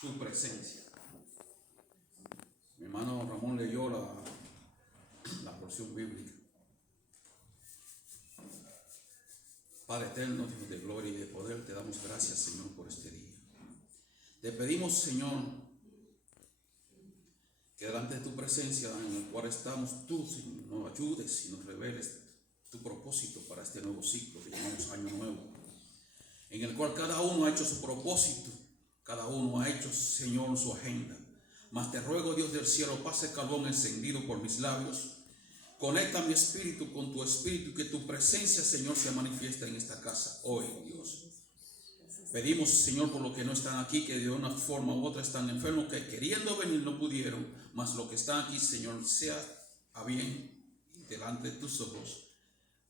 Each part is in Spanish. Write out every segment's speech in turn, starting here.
tu presencia. Mi hermano Ramón leyó la porción bíblica. Padre eterno, Dios de gloria y de poder, te damos gracias, Señor, por este día. Te pedimos, Señor, que delante de tu presencia en el cual estamos, tú, Señor, nos ayudes y nos reveles tu propósito para este nuevo ciclo que llamamos Año Nuevo, en el cual cada uno ha hecho su propósito, cada uno ha hecho, Señor, su agenda. Mas te ruego, Dios del cielo, pase carbón encendido por mis labios. Conecta mi espíritu con tu espíritu y que tu presencia, Señor, se manifiesta en esta casa hoy, Dios. Pedimos, Señor, por los que no están aquí, que de una forma u otra están enfermos, que queriendo venir no pudieron, mas los que están aquí, Señor, sea a bien delante de tus ojos,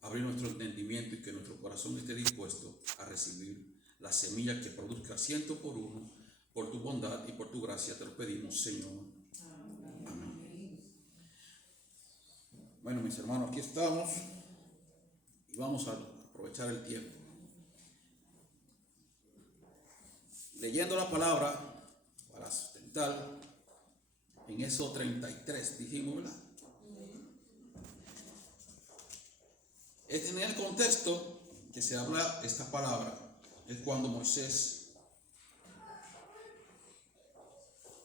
abrir nuestro entendimiento y que nuestro corazón esté dispuesto a recibir la semilla que produzca 100 por uno, por tu bondad y por tu gracia, te lo pedimos, Señor. Amén. Bueno, mis hermanos, aquí estamos y vamos a aprovechar el tiempo. Leyendo la palabra para sustentar en Éxodo 33, dijimos, ¿verdad? En el contexto que se habla esta palabra es cuando Moisés,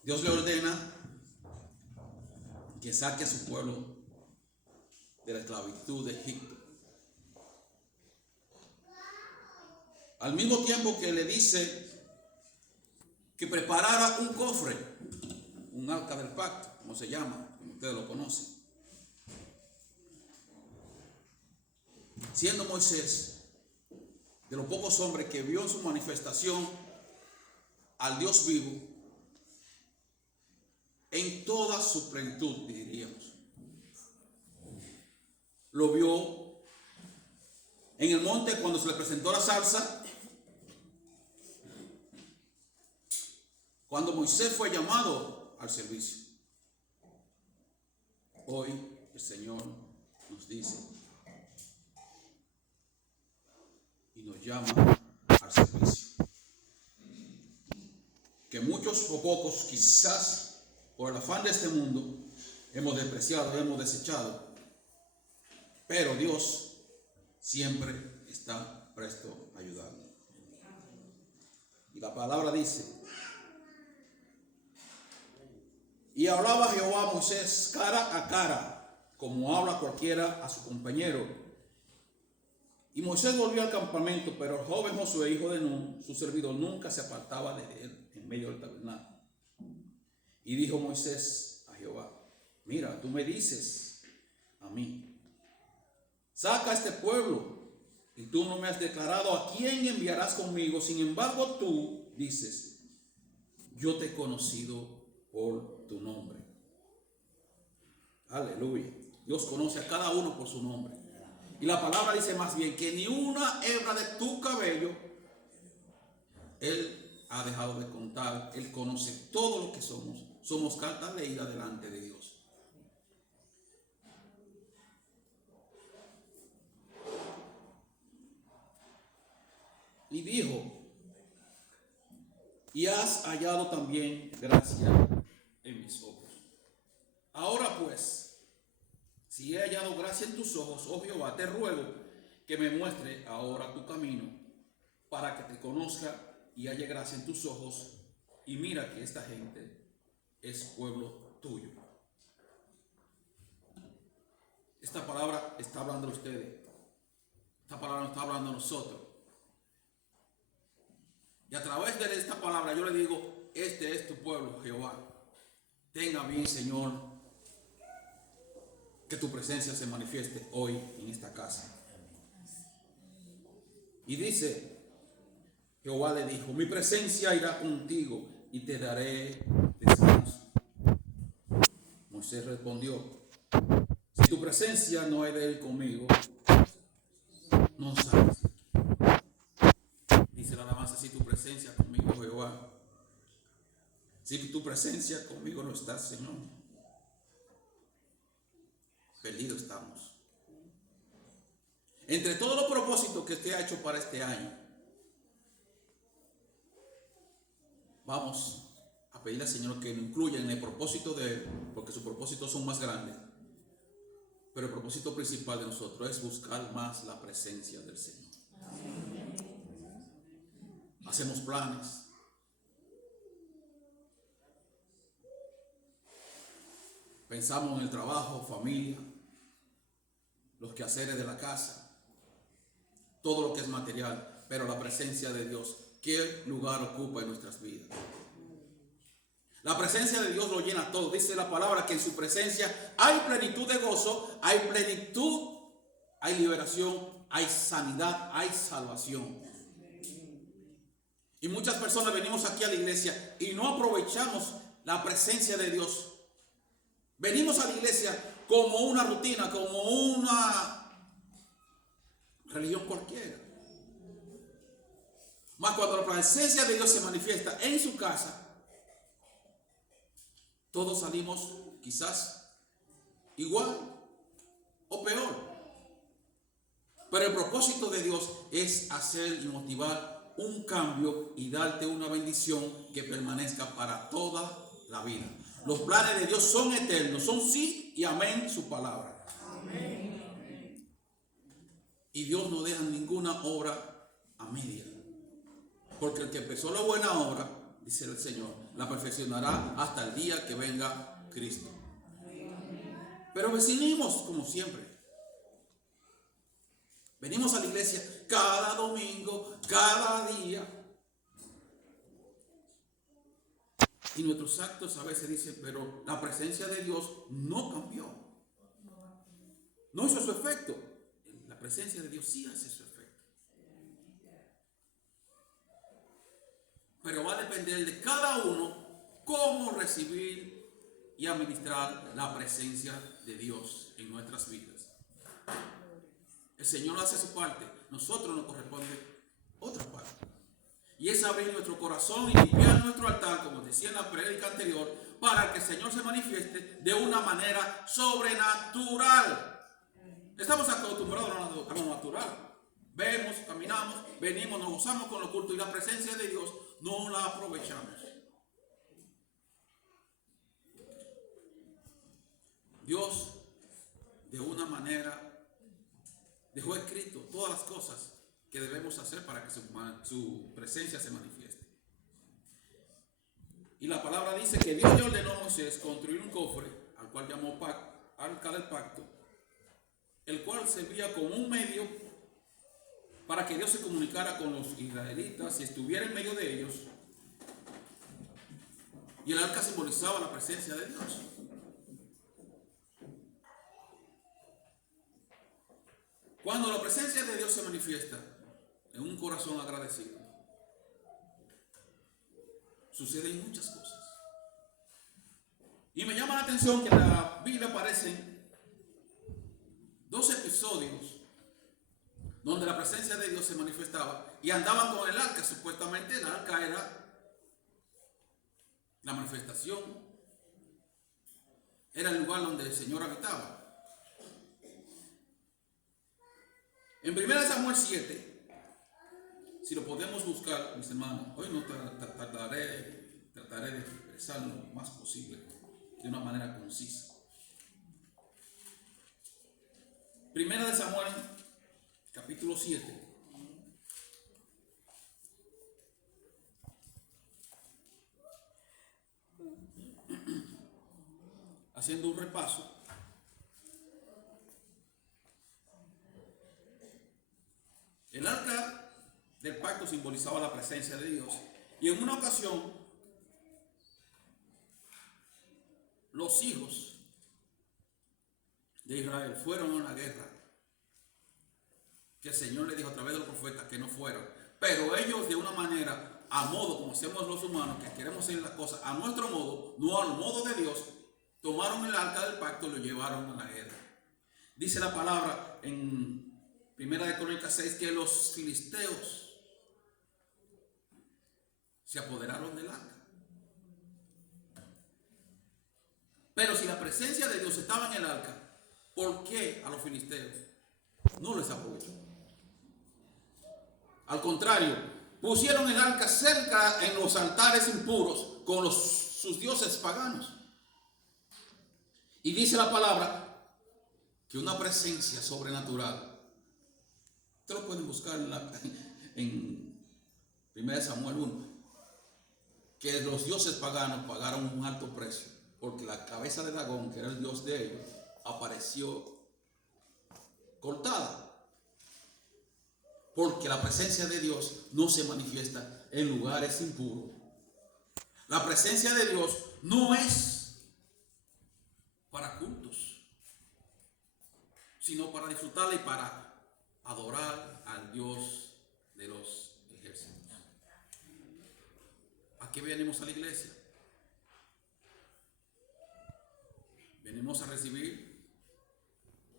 Dios le ordena que saque a su pueblo de la esclavitud de Egipto. Al mismo tiempo que le dice que preparara un cofre, un arca del pacto, como se llama, como ustedes lo conocen. Siendo Moisés de los pocos hombres que vio en su manifestación al Dios vivo en toda su plenitud, diríamos. Lo vio en el monte cuando se le presentó la zarza, cuando Moisés fue llamado al servicio. Hoy el Señor nos dice y nos llama al servicio. Que muchos o pocos, quizás por el afán de este mundo, hemos despreciado, hemos desechado. Pero Dios siempre está presto a ayudarnos. Y la palabra dice: y hablaba Jehová a Moisés cara a cara, como habla cualquiera a su compañero. Y Moisés volvió al campamento, pero el joven Josué, hijo de Nun, su servidor, nunca se apartaba de él en medio del tabernáculo. Y dijo Moisés a Jehová: mira, tú me dices a mí, saca a este pueblo, y tú no me has declarado a quién enviarás conmigo. Sin embargo, tú dices: yo te he conocido por tu nombre. Aleluya. Dios conoce a cada uno por su nombre. Y la palabra dice más bien que ni una hebra de tu cabello Él ha dejado de contar. Él conoce todo lo que somos. Somos cartas leídas delante de Dios. Y dijo: y has hallado también gracia en mis ojos. Ahora pues, si he hallado gracia en tus ojos, oh Jehová, te ruego que me muestre ahora tu camino, para que te conozca y halle gracia en tus ojos, y mira que esta gente es pueblo tuyo. Esta palabra está hablando de ustedes. Esta palabra nos está hablando a nosotros. Y a través de esta palabra yo le digo: este es tu pueblo, Jehová. Tenga bien, Señor, que tu presencia se manifieste hoy en esta casa. Y dice, Jehová le dijo: mi presencia irá contigo y te daré descanso. Moisés respondió: si tu presencia no es de ir conmigo, no salgas. Dice la alabanza: si tu presencia conmigo, Jehová. Si tu presencia conmigo no está, Señor, perdidos estamos. Entre todos los propósitos que usted ha hecho para este año, vamos a pedirle al Señor que nos incluya en el propósito de Él, porque sus propósitos son más grandes. Pero el propósito principal de nosotros es buscar más la presencia del Señor. Hacemos planes. Pensamos en el trabajo, familia, los quehaceres de la casa, todo lo que es material, pero la presencia de Dios, ¿qué lugar ocupa en nuestras vidas? La presencia de Dios lo llena todo. Dice la palabra que en su presencia hay plenitud de gozo, hay plenitud, hay liberación, hay sanidad, hay salvación. Y muchas personas venimos aquí a la iglesia y no aprovechamos la presencia de Dios. Venimos a la iglesia como una rutina, como una religión cualquiera. Mas cuando la presencia de Dios se manifiesta en su casa, todos salimos quizás igual o peor. Pero el propósito de Dios es hacer y motivar un cambio y darte una bendición que permanezca para toda la vida. Los planes de Dios son eternos, son sí y amén su palabra. Amén. Y Dios no deja ninguna obra a media. Porque el que empezó la buena obra, dice el Señor, la perfeccionará hasta el día que venga Cristo. Pero venimos como siempre. Venimos a la iglesia cada domingo, cada día. Y nuestros actos a veces dicen, pero la presencia de Dios no cambió. No hizo su efecto. La presencia de Dios sí hace su efecto. Pero va a depender de cada uno cómo recibir y administrar la presencia de Dios en nuestras vidas. El Señor hace su parte, nosotros nos corresponde otra parte. Y es abrir nuestro corazón y limpiar nuestro altar, como decía en la prédica anterior, para que el Señor se manifieste de una manera sobrenatural. Estamos acostumbrados a lo natural. Vemos, caminamos, venimos, nos gozamos con lo oculto y la presencia de Dios no la aprovechamos. Dios, de una manera, dejó escrito todas las cosas que debemos hacer para que su presencia se manifieste. Y la palabra dice que Dios le ordenó a Moisés construir un cofre, al cual llamó Arca del Pacto, el cual servía como un medio para que Dios se comunicara con los israelitas y estuviera en medio de ellos. Y el arca simbolizaba la presencia de Dios. Cuando la presencia de Dios se manifiesta en un corazón agradecido, suceden muchas cosas. Y me llama la atención que en la Biblia aparecen 2 episodios donde la presencia de Dios se manifestaba y andaban con el arca. Supuestamente el arca era la manifestación, era el lugar donde el Señor habitaba. En 1 Samuel 7, si lo podemos buscar, mis hermanos, hoy no trataré de expresar lo más posible, de una manera concisa. 1 Samuel, capítulo 7. Haciendo un repaso. El arca del pacto simbolizaba la presencia de Dios. Y en una ocasión, los hijos de Israel fueron a una guerra que el Señor le dijo a través de los profetas que no fueran. Pero ellos, de una manera, a modo como hacemos los humanos, que queremos hacer las cosas a nuestro modo, no al modo de Dios, tomaron el arca del pacto y lo llevaron a la guerra. Dice la palabra en 1 Crónicas 6 que los filisteos se apoderaron del arca. Pero si la presencia de Dios estaba en el arca, ¿por qué a los filisteos no les aprovechó? Al contrario, pusieron el arca cerca en los altares impuros con los sus dioses paganos. Y dice la palabra que una presencia sobrenatural, ustedes lo pueden buscar en 1 Samuel 1, que los dioses paganos pagaron un alto precio, porque la cabeza de Dagón, que era el dios de ellos, apareció cortada. Porque la presencia de Dios no se manifiesta en lugares impuros. La presencia de Dios no es para cultos, sino para disfrutarla y para adorar al Dios de los ejércitos. ¿A qué venimos a la iglesia? ¿Venimos a recibir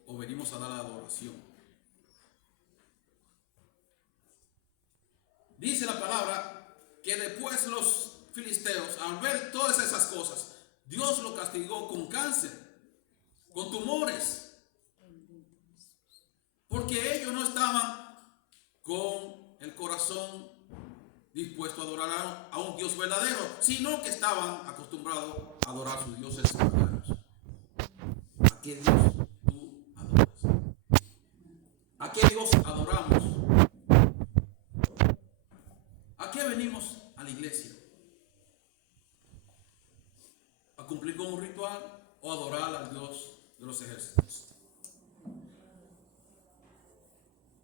o venimos a dar la adoración? Dice la palabra que después los filisteos, al ver todas esas cosas, Dios lo castigó con cáncer, con tumores, porque ellos no estaban con el corazón dispuesto a adorar a un Dios verdadero, sino que estaban acostumbrados a adorar a sus dioses paganos. ¿A qué Dios tú adoras? ¿A qué Dios adoramos? ¿A qué venimos a la iglesia? ¿A cumplir con un ritual o a adorar al Dios de los ejércitos?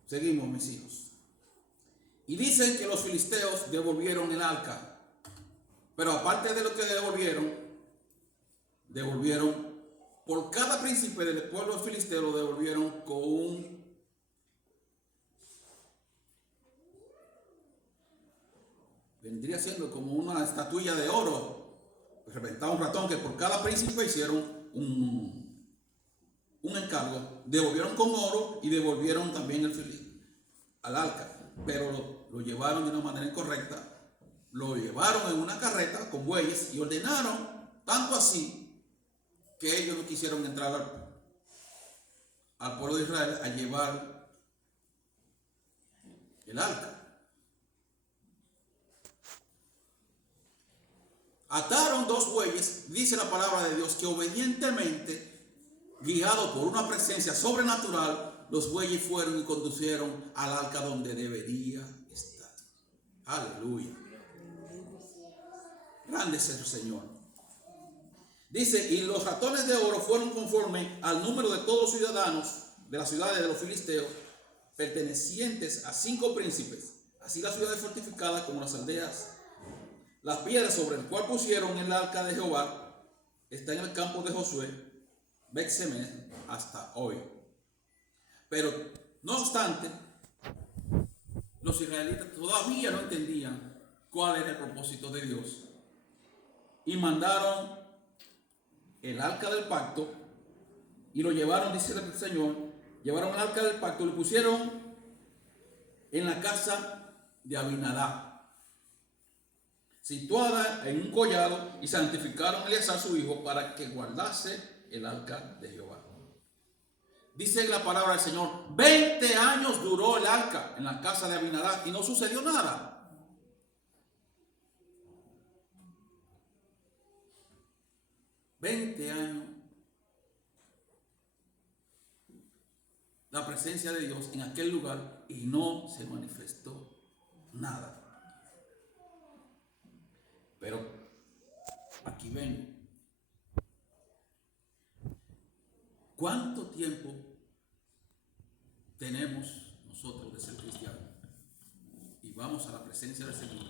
Seguimos, mis hijos. Y dicen que los filisteos devolvieron el arca. Pero aparte de lo que devolvieron por cada príncipe del pueblo filisteo, lo devolvieron con vendría siendo como una estatuilla de oro, reventaba un ratón, que por cada príncipe hicieron un encargo, devolvieron con oro y devolvieron también al arca, pero lo llevaron de una manera incorrecta, lo llevaron en una carreta con bueyes y ordenaron, tanto así que ellos no quisieron entrar al pueblo de Israel a llevar el arca. Ataron 2 bueyes, dice la palabra de Dios, que obedientemente, guiados por una presencia sobrenatural, los bueyes fueron y conducieron al arca donde debería estar. Aleluya. Grande es el Señor. Dice, y los ratones de oro fueron conforme al número de todos los ciudadanos de las ciudades de los filisteos, pertenecientes a 5 príncipes, así las ciudades fortificadas como las aldeas. Las piedras sobre el cual pusieron el arca de Jehová está en el campo de Josué, Bet-Semes, hasta hoy. Pero, no obstante, los israelitas todavía no entendían cuál era el propósito de Dios. Y mandaron el arca del pacto y lo llevaron, dice el Señor, llevaron el arca del pacto y lo pusieron en la casa de Abinadab, situada en un collado, y santificaron a Eleazar su hijo para que guardase el arca de Jehová. Dice la palabra del Señor, 20 años duró el arca en la casa de Abinadab y no sucedió nada. 20 años la presencia de Dios en aquel lugar y no se manifestó nada. Pero aquí ven, ¿cuánto tiempo tenemos nosotros de ser cristianos? Y vamos a la presencia del Señor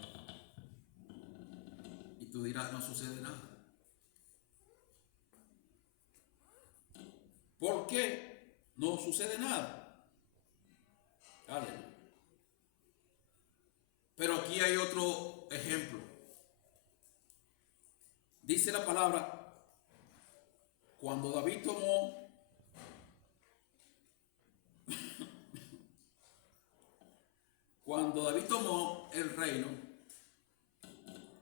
y tú dirás, no sucede nada. ¿Por qué no sucede nada? Aleluya. Pero aquí hay otro ejemplo. Dice la palabra, cuando David tomó el reino,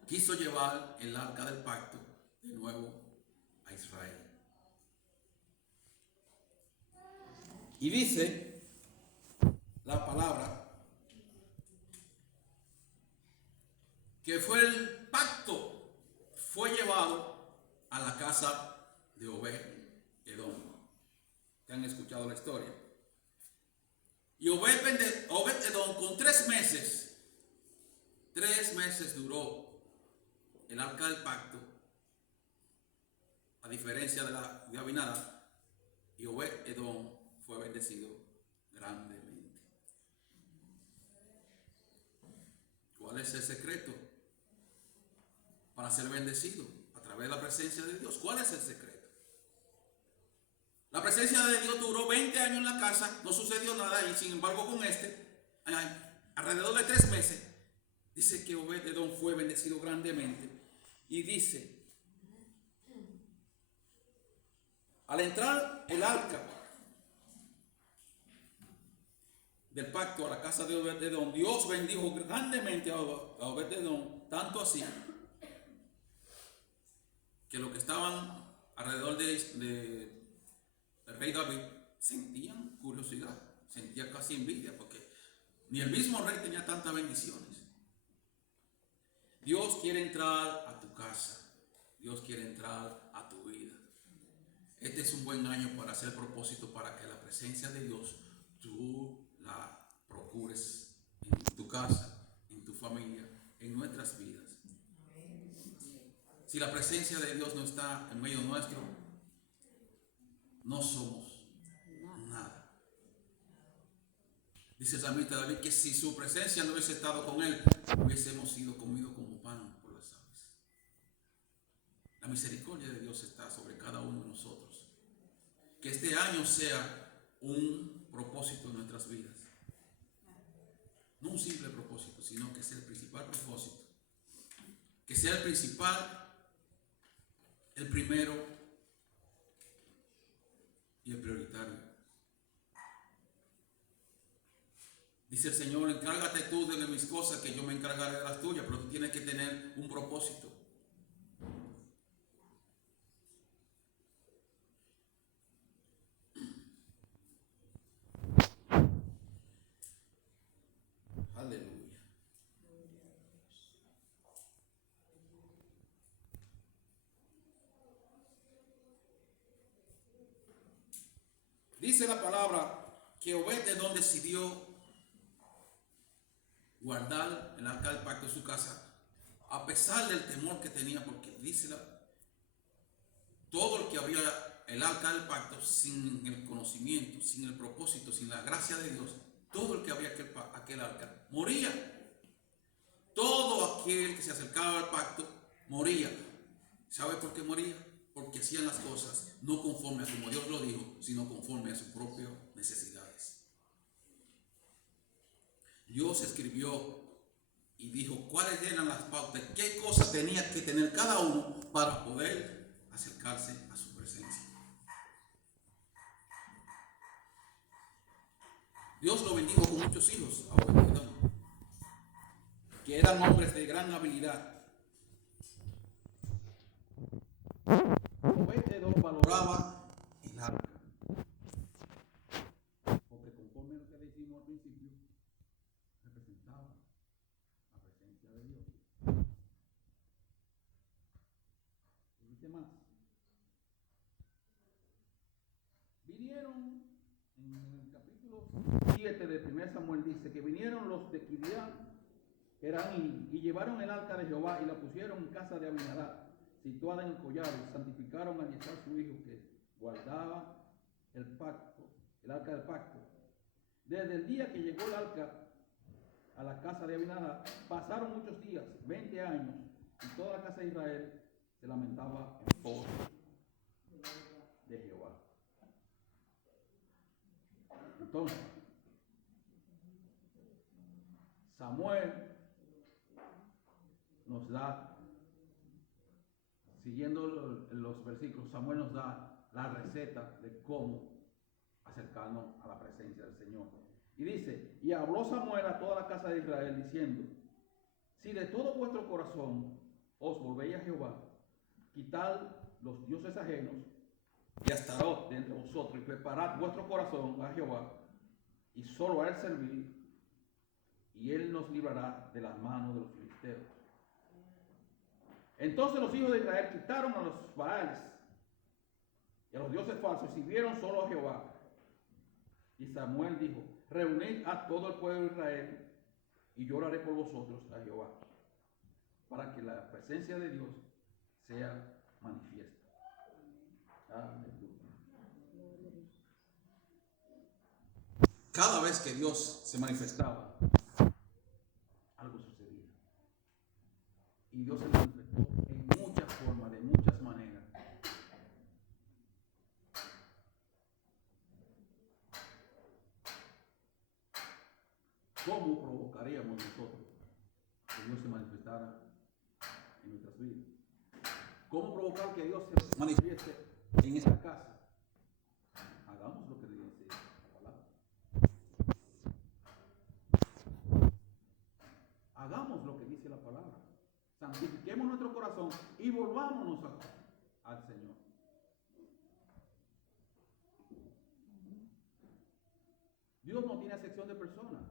quiso llevar el arca del pacto de nuevo a Israel. Y dice la palabra que fue el pacto, fue llevado a la casa de Obed-Edom. ¿Te han escuchado la historia? Y Obed-Edom con 3 meses duró el arca del pacto, a diferencia de Abinadab, y Obed-Edom fue bendecido grandemente. ¿Cuál es el secreto para ser bendecido? A través de la presencia de Dios. ¿Cuál es el secreto? La presencia de Dios duró 20 años en la casa, no sucedió nada, y sin embargo con alrededor de 3 meses, dice que Obed-Edom fue bendecido grandemente. Y dice, al entrar el arca del pacto a la casa de Obed-Edom, Dios bendijo grandemente a Obed-Edom, tanto así que los que estaban alrededor del rey David sentían curiosidad, sentían casi envidia, porque ni el mismo rey tenía tantas bendiciones. Dios quiere entrar a tu casa, Dios quiere entrar a tu vida. Este es un buen año para hacer propósito, para que la presencia de Dios tú la procures en tu casa, en tu familia, en nuestras vidas. Si la presencia de Dios no está en medio nuestro, no somos nada. Dice el salmista David que si su presencia no hubiese estado con él, hubiésemos sido comidos como pan por las aves. La misericordia de Dios está sobre cada uno de nosotros. Que este año sea un propósito en nuestras vidas. No un simple propósito, sino que sea el principal propósito. Que sea el principal, el primero y el prioritario. Dice el Señor, encárgate tú de mis cosas, que yo me encargaré de las tuyas, pero tú tienes que tener un propósito. Aleluya. Dice la palabra que Obed-Edom decidió guardar el arca del pacto en su casa, a pesar del temor que tenía, porque dice todo el que abría el arca del pacto sin el conocimiento, sin el propósito, sin la gracia de Dios, todo el que abría aquel arca moría. Todo aquel que se acercaba al pacto moría. ¿Sabe por qué moría? Porque hacían las cosas no conforme a como Dios lo dijo, sino conforme a sus propias necesidades. Dios escribió y dijo cuáles eran las pautas, qué cosas tenía que tener cada uno para poder acercarse a su presencia. Dios lo bendijo con muchos hijos a Obed-Edom, que eran hombres de gran habilidad. Obed-Edom valoraba el arca, porque conforme a lo que decimos al principio, representaba la presencia de Dios. Y dice más, vinieron, en el capítulo 7 de 1 Samuel dice que vinieron los de Kiriat Jearim y llevaron el arca de Jehová y la pusieron en casa de Abinadab, situada en el collado, y santificaron a Eliezer su hijo, que guardaba el pacto, el arca del pacto. Desde el día que llegó el arca a la casa de Abinadab, pasaron muchos días, 20 años, y toda la casa de Israel se lamentaba en pos de Jehová. Entonces, Samuel nos da, siguiendo los versículos, Samuel nos da la receta de cómo acercarnos a la presencia del Señor. Y dice, y habló Samuel a toda la casa de Israel diciendo, si de todo vuestro corazón os volvéis a Jehová, quitad los dioses ajenos y Astarot de entre vosotros, y preparad vuestro corazón a Jehová, y solo a él servir, y él nos librará de las manos de los filisteos. Entonces los hijos de Israel quitaron a los Baales y a los dioses falsos y sirvieron solo a Jehová. Y Samuel dijo: reunid a todo el pueblo de Israel y yo oraré por vosotros a Jehová, para que la presencia de Dios sea manifiesta. Aleluya. Cada vez que Dios se manifestaba, Algo sucedía. Y Dios se manifestó en muchas formas, de muchas maneras. ¿Cómo provocaríamos nosotros que Dios se manifestara en nuestras vidas? ¿Cómo provocar que Dios se manifieste en esta casa? Hagamos lo que dice la palabra. Hagamos lo que dice la palabra. Santifiquemos nuestro corazón y volvámonos al Señor. Dios no tiene acepción de personas,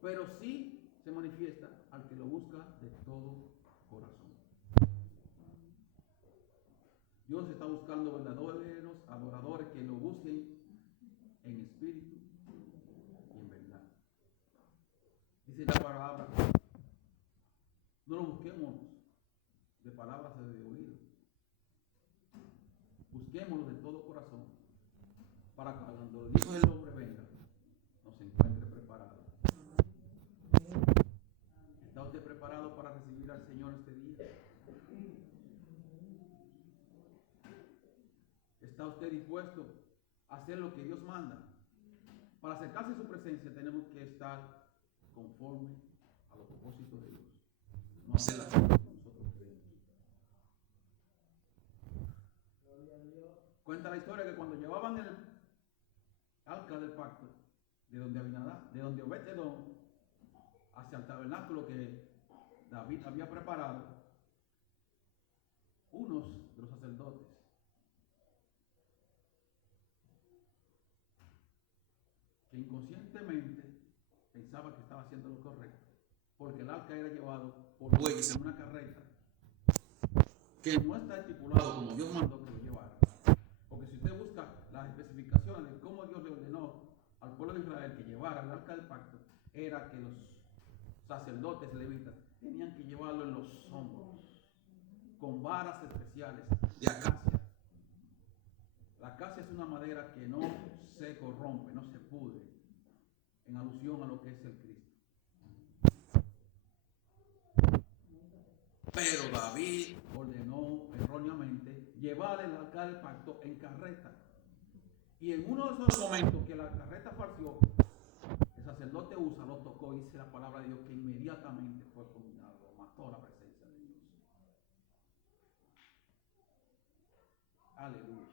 pero sí se manifiesta al que lo busca de todo corazón. Dios está buscando verdaderos adoradores que lo busquen en espíritu y en verdad. Dice la palabra: no lo busquemos de palabras de oído, busquémoslo de todo corazón, para que cuando el Hijo del Hombre venga, nos encuentre preparados. ¿Está usted preparado para recibir al Señor este día? ¿Está usted dispuesto a hacer lo que Dios manda? Para acercarse a su presencia tenemos que estar conforme a los propósitos de Dios, no hacer las cosas que nosotros creemos. Cuenta la historia que cuando llevaban el arca del pacto de donde Obed-Edom hacia el tabernáculo que David había preparado, unos de los sacerdotes que inconscientemente pensaba que estaba haciendo lo correcto, porque el arca era llevado por bueyes en una carreta que no está estipulado como Dios mandó que lo llevara. Porque si usted busca las especificaciones de cómo Dios le ordenó al pueblo de Israel que llevara el arca del pacto, era que los sacerdotes levitas tenían que llevarlo en los hombros con varas especiales de acacia. La acacia es una madera que no se corrompe, no se pudre, en alusión a lo que es el Cristo. Pero David ordenó erróneamente llevar el arca del pacto en carreta. Y en uno de esos momentos que la carreta partió, el sacerdote Usa lo tocó y dice la palabra de Dios que inmediatamente fue fulminado, mató la presencia de Dios. Aleluya.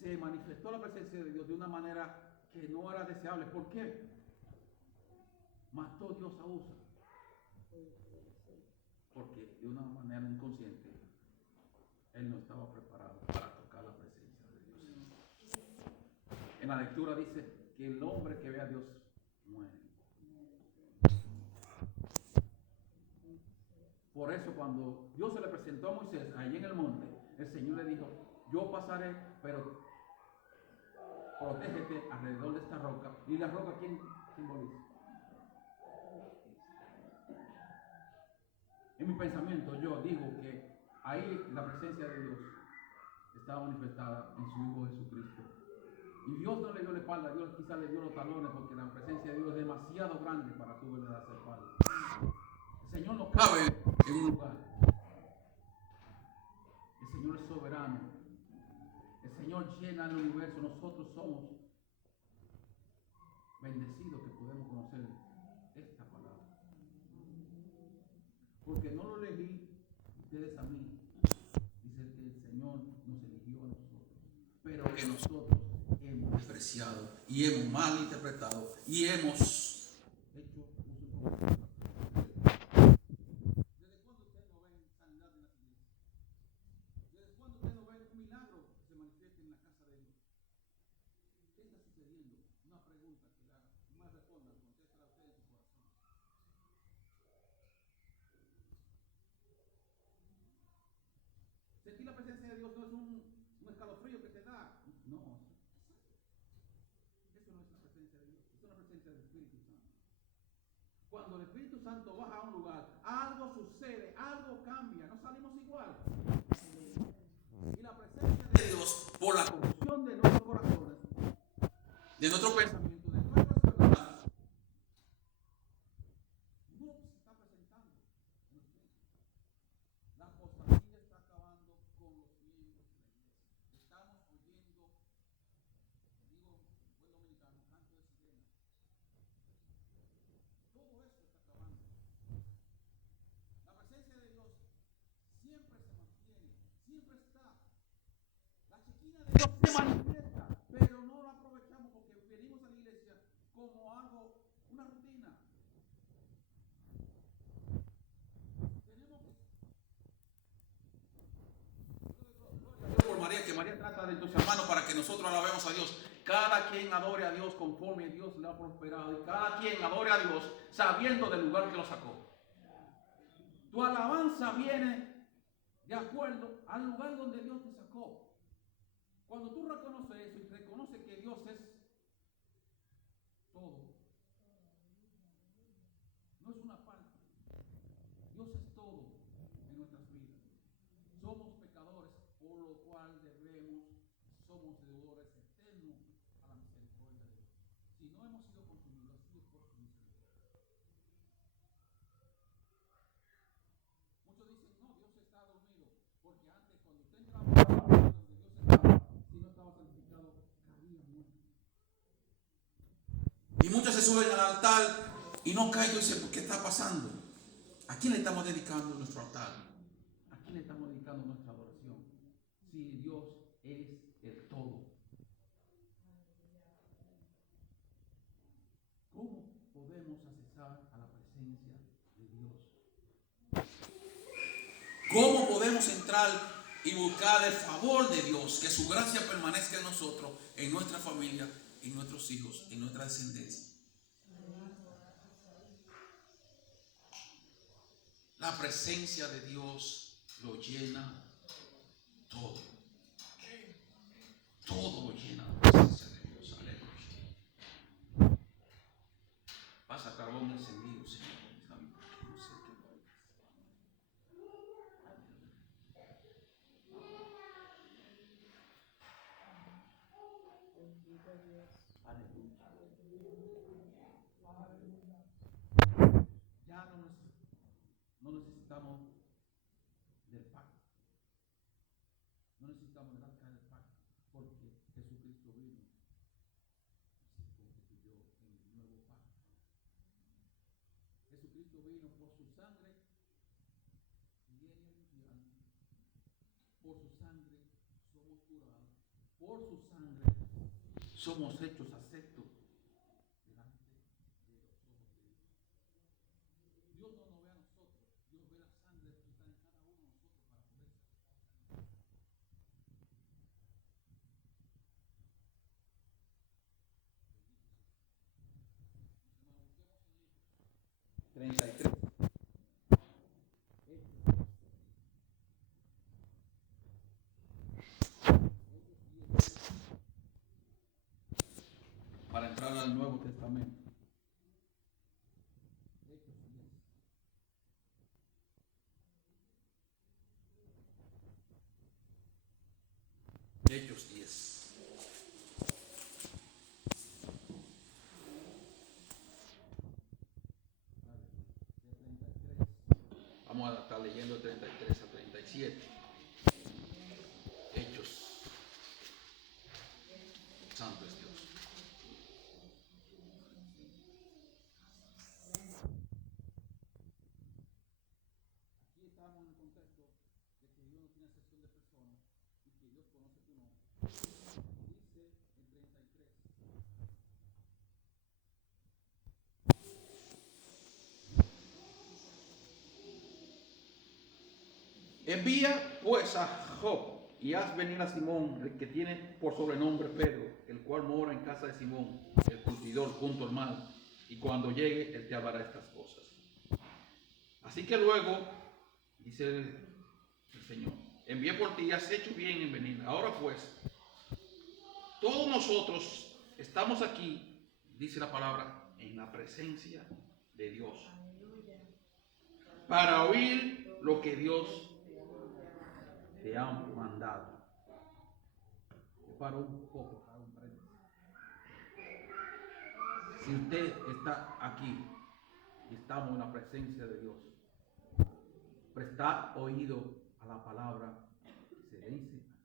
Se manifestó la presencia de Dios de una manera que no era deseable. ¿Por qué? Mató Dios a Usa. Porque de una manera inconsciente él no estaba preparado para tocar la presencia de Dios. En la lectura dice que el hombre que ve a Dios muere. Por eso cuando Dios se le presentó a Moisés allí en el monte, el Señor le dijo: yo pasaré, pero protégete alrededor de esta roca. ¿Y la roca quién simboliza? En mi pensamiento yo digo que ahí la presencia de Dios estaba manifestada en su Hijo Jesucristo. Y Dios no le dio la espalda, Dios quizás le dio los talones, porque la presencia de Dios es demasiado grande para tú verle dar espalda. El Señor no cabe en un lugar. El Señor es soberano. El Señor llena el universo. Nosotros somos bendecidos que podemos conocer esta palabra. Porque no lo elegí ustedes a mí. Dice que el Señor nos eligió a nosotros. Pero que nosotros hemos despreciado y hemos malinterpretado y hemos hecho uso de. ¿Desde cuándo usted no ve sanidad en las iglesias? ¿Desde cuándo usted no ve un milagro que se manifieste en la casa de Dios? ¿Qué está sucediendo? Una pregunta que la más responda, contesta a usted en su corazón. Cuando el Espíritu Santo baja a un lugar, algo sucede, algo cambia, no salimos igual. Y la presencia de Dios, por la corrupción de nuestros corazones, de nuestro pensamiento, de nuestras verdades, no se está presentando. La apostasía está acabando con los miembros de la iglesia. Estamos oyendo, digo en buen dominicano, canto de sirena. Todo esto está acabando. La presencia de Dios siempre se mantiene, siempre está. La Shekinah de Dios se manifiesta, pero no la aprovechamos porque venimos a la iglesia como algo, una rutina. Tenemos que por María, que María trata de entusiasmarnos para que nosotros alabemos a Dios. Cada quien adore a Dios conforme Dios le ha prosperado, y cada quien adore a Dios sabiendo del lugar que lo sacó. Tu alabanza viene de acuerdo al lugar donde Dios te sacó. Cuando tú reconoces eso y reconoces que Dios es todo, no es una parte, Dios es todo en nuestras vidas. Somos pecadores, por lo cual somos deudores eternos a la misericordia de Dios. Si no hemos sido consumidos, ha sido por su misericordia. Muchos dicen, no, Dios está dormido, porque antes cuando usted entraba donde Dios estaba, si no estaba santificado, caía muerto. Y muchos se suben al altar y no caen y dicen, ¿qué está pasando? ¿A quién le estamos dedicando nuestro altar? ¿A quién le estamos dedicando nuestra adoración? Si Dios es el todo. ¿Cómo podemos accesar a la presencia de Dios? ¿Cómo podemos entrar y buscar el favor de Dios? Que su gracia permanezca en nosotros, en nuestra familia, en nuestros hijos, en nuestra descendencia. La presencia de Dios lo llena todo. Todo lo llena la presencia de Dios. Aleluya. Pasa carbón encendido, Señor. No sé qué. Aleluya. Ya no necesitamos del pacto. No necesitamos del arca del pacto, porque Jesucristo vino y se constituyó en el nuevo pacto. Jesucristo vino por su sangre, viene al infierno. Por su sangre somos curados. Por su sangre somos hechos aceptos delante de los ojos de Dios. Dios no nos ve a nosotros, Dios ve la sangre que está en cada uno de nosotros para poder sacar. 33. Para entrar al Nuevo Testamento. Hechos 10. Vamos a estar leyendo 33 a 37. Hechos. Santo es Dios. Aquí estamos en el contexto de que Dios no tiene excepción de personas y que Dios conoce tu nombre. Dice en 33. Envía pues a Job y haz venir a Simón, el que tiene por sobrenombre Pedro, el cual mora en casa de Simón, el curtidor, junto al mar, y cuando llegue él te hablará estas cosas. Así que luego, dice el Señor, envié por ti y has hecho bien en venir. Ahora pues, todos nosotros estamos aquí, dice la palabra, en la presencia de Dios. Para oír lo que Dios te ha mandado. Paro un poco, para un paréntesis. Si usted está aquí y estamos en la presencia de Dios, presta oído a la palabra que se dice aquí.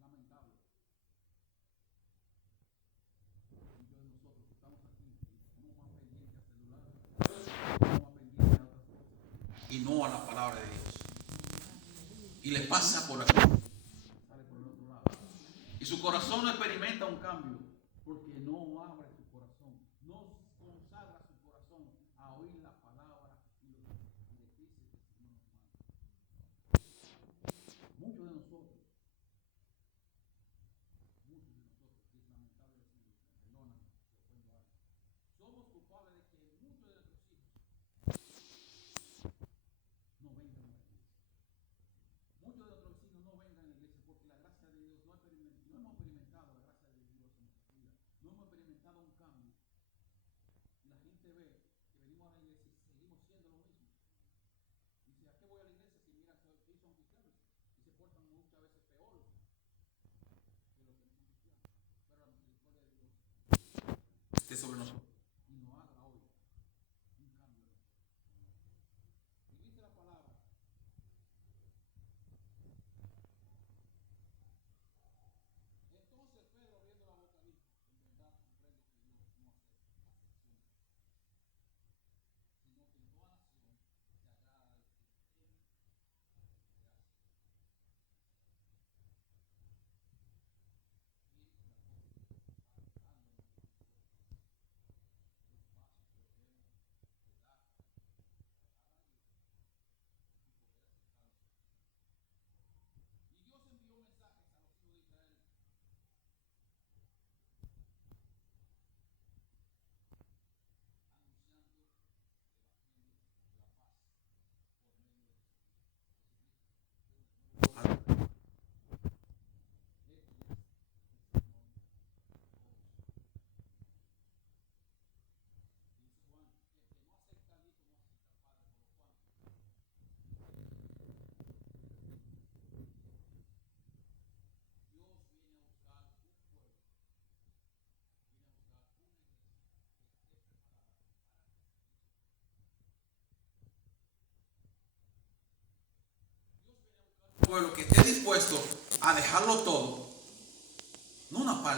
Lamentable. Muchos de nosotros que estamos aquí no más pendientes al celular, no más pendientes a otras cosas, y no a la palabra de Dios. Y le pasa por aquí, sale por el otro lado. Y su corazón no experimenta un cambio porque no abre su corazón, no consagra su corazón a oír la palabra y los directrices que el Señor nos manda. Muchos de nosotros, y es lamentable decirlo, perdóname si ofendo a alguien, somos culpables de que muchos de nuestros hijos no vengan a la iglesia. Muchos de nuestros vecinos no vengan a la iglesia porque la gracia de Dios no hemos experimentado la gracia de Dios en nuestra vida. No hemos experimentado un cambio. Y la gente ve que venimos a la iglesia y seguimos siendo lo mismo. Dice, ¿a qué voy a la iglesia si miran que son cristianos y se portan muchas veces peor que los que no son cristianos? Pero la misericordia de Dios esté sobre nosotros y nos haga hoy un cambio. Y dice la palabra. Entonces Pedro, abriendo la boca, dijo, en verdad comprendo que Dios no acepta acepción, sino que en toda nación se agrada de que tiene gracia. Y el apóstol, alentándonos los pasos que debemos de dar para agradar a Dios y poder aceptar los y Dios envió mensajes a los hijos de Israel anunciando el evangelio de la paz por medio de Jesucristo. Pueblo que esté dispuesto a dejarlo todo, no una parte.